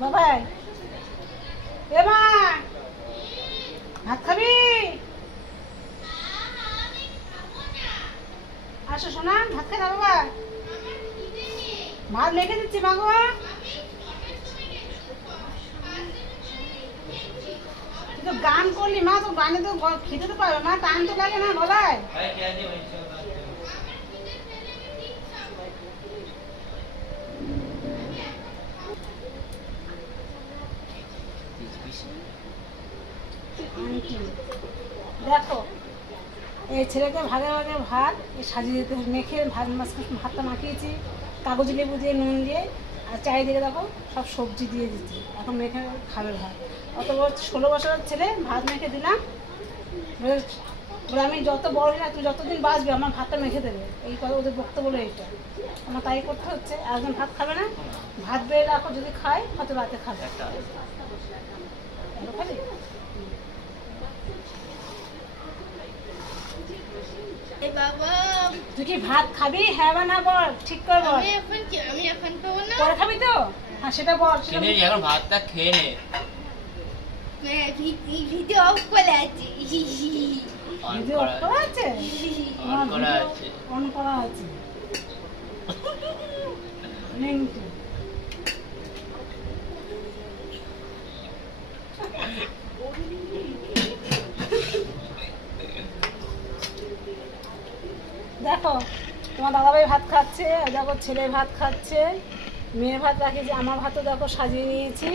বাবাই এ মা ভাত খাবি? আসো শোনা, ভাত খাই না বাবা? ভাত মেখে দিচ্ছি মা গো। তুই তো গান করলি মা, তো গানে তো খেতে তো পারবে মা, টাইম তো লাগে না গলায়। দেখো এই ছেলেকে ভাগে ভাগে ভাত সাজিয়ে দিতে মেখে ভাতটা মাখিয়েছি কাগজ লেবু দিয়ে নুন দিয়ে, আর চারিদিকে দেখো সব সবজি দিয়ে দিচ্ছি। এখন মেখে খাবে ভাত। অত বড় 16 বছরের ছেলে ভাত মেখে দিলাম, বলে আমি যত বড় হই না তুই যতদিন বাঁচবি আমার ভাতটা মেখে দেবে, এই কথা ওদের বক্তব্য বলে এইটা। আমার তাই করতে হচ্ছে। একজন ভাত খাবে না, ভাত বেড়ে রাখো, যদি খায় হয়তো রাতে খাবে। তুই কি ভাত খাবি? হ্যাঁ বা না বল, ঠিক করে বল। আমি এখন খাবো না, পরে খাবি তো? হ্যাঁ সেটা বল। এখন ভাতটা খেয়ে নে। ভিডিও অফ করে আছে, ভিডিও অফ করা আছে? অন করা আছে। অন করা আছে। দেখো তোমার দাদাভাই ভাত খাচ্ছে, দেখো ছেলে ভাত খাচ্ছে, মেয়ের ভাত রাখেছি, আমার ভাতও দেখো সাজিয়ে নিয়েছি।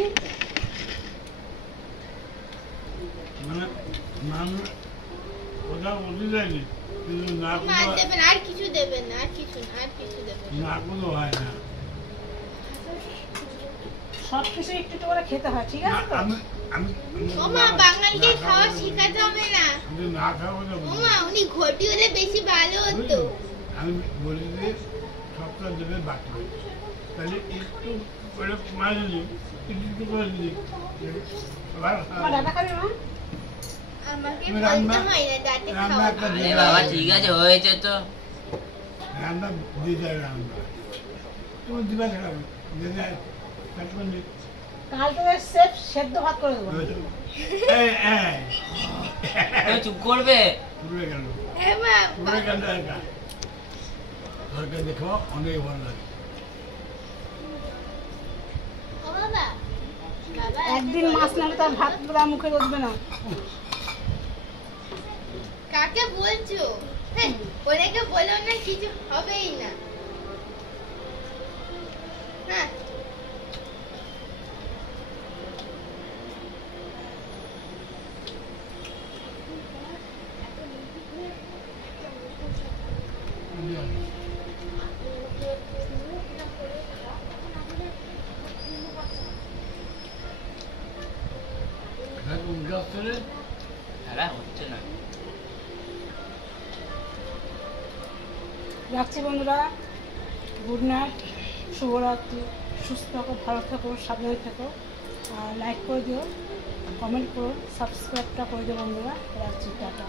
আর কিছু দেবেন না, আর কিছু না, আর কিছু দেবেন না। সব কিছু একটু একটু করে খেতে হয়, ঠিক আছে তো? ওমা বাঙালিকে খাওয়া শেখাতে হবে না। ওমা উনি ঘটি হলে বেশি ভালো হতো। আমি বলি যে সবটা দেবে বাকি, তাহলে একটু করে মারলি, একটু করে দিলি। দাদা খাবি মা? আমাকে বলতে হয় না দাঁতে খাওয়া। আরে বাবা ঠিক আছে, হয়েছে তো। রান্না দিয়ে যায় রান্না, তোমার দিবা খাবে দিদা কাটবেন। কাল তো সেফ সেদ্ধ ভাত করে দেবো। চুপ করবে। পুরো গেল, এমা পুরো গেল। তরকারি দেখো অনেক ভালো লাগে। ও বাবা, বাবা একদিন মাছ নালে তার ভাত পুরা মুখে রসবে না। কাকে বলছো? হ্যাঁ ওনাকে বলো না, কিছু হবেই না। হ্যাঁ হচ্ছে না। রাখছি বন্ধুরা, গুড নাইট, শুভরাত্রি, সুস্থ থাকো, ভালো থাকো, সাবধানে থাকো, আর লাইক করে দিও, কমেন্ট করো, সাবস্ক্রাইবটা করে দিও বন্ধুরা। রাখছি, টাটা।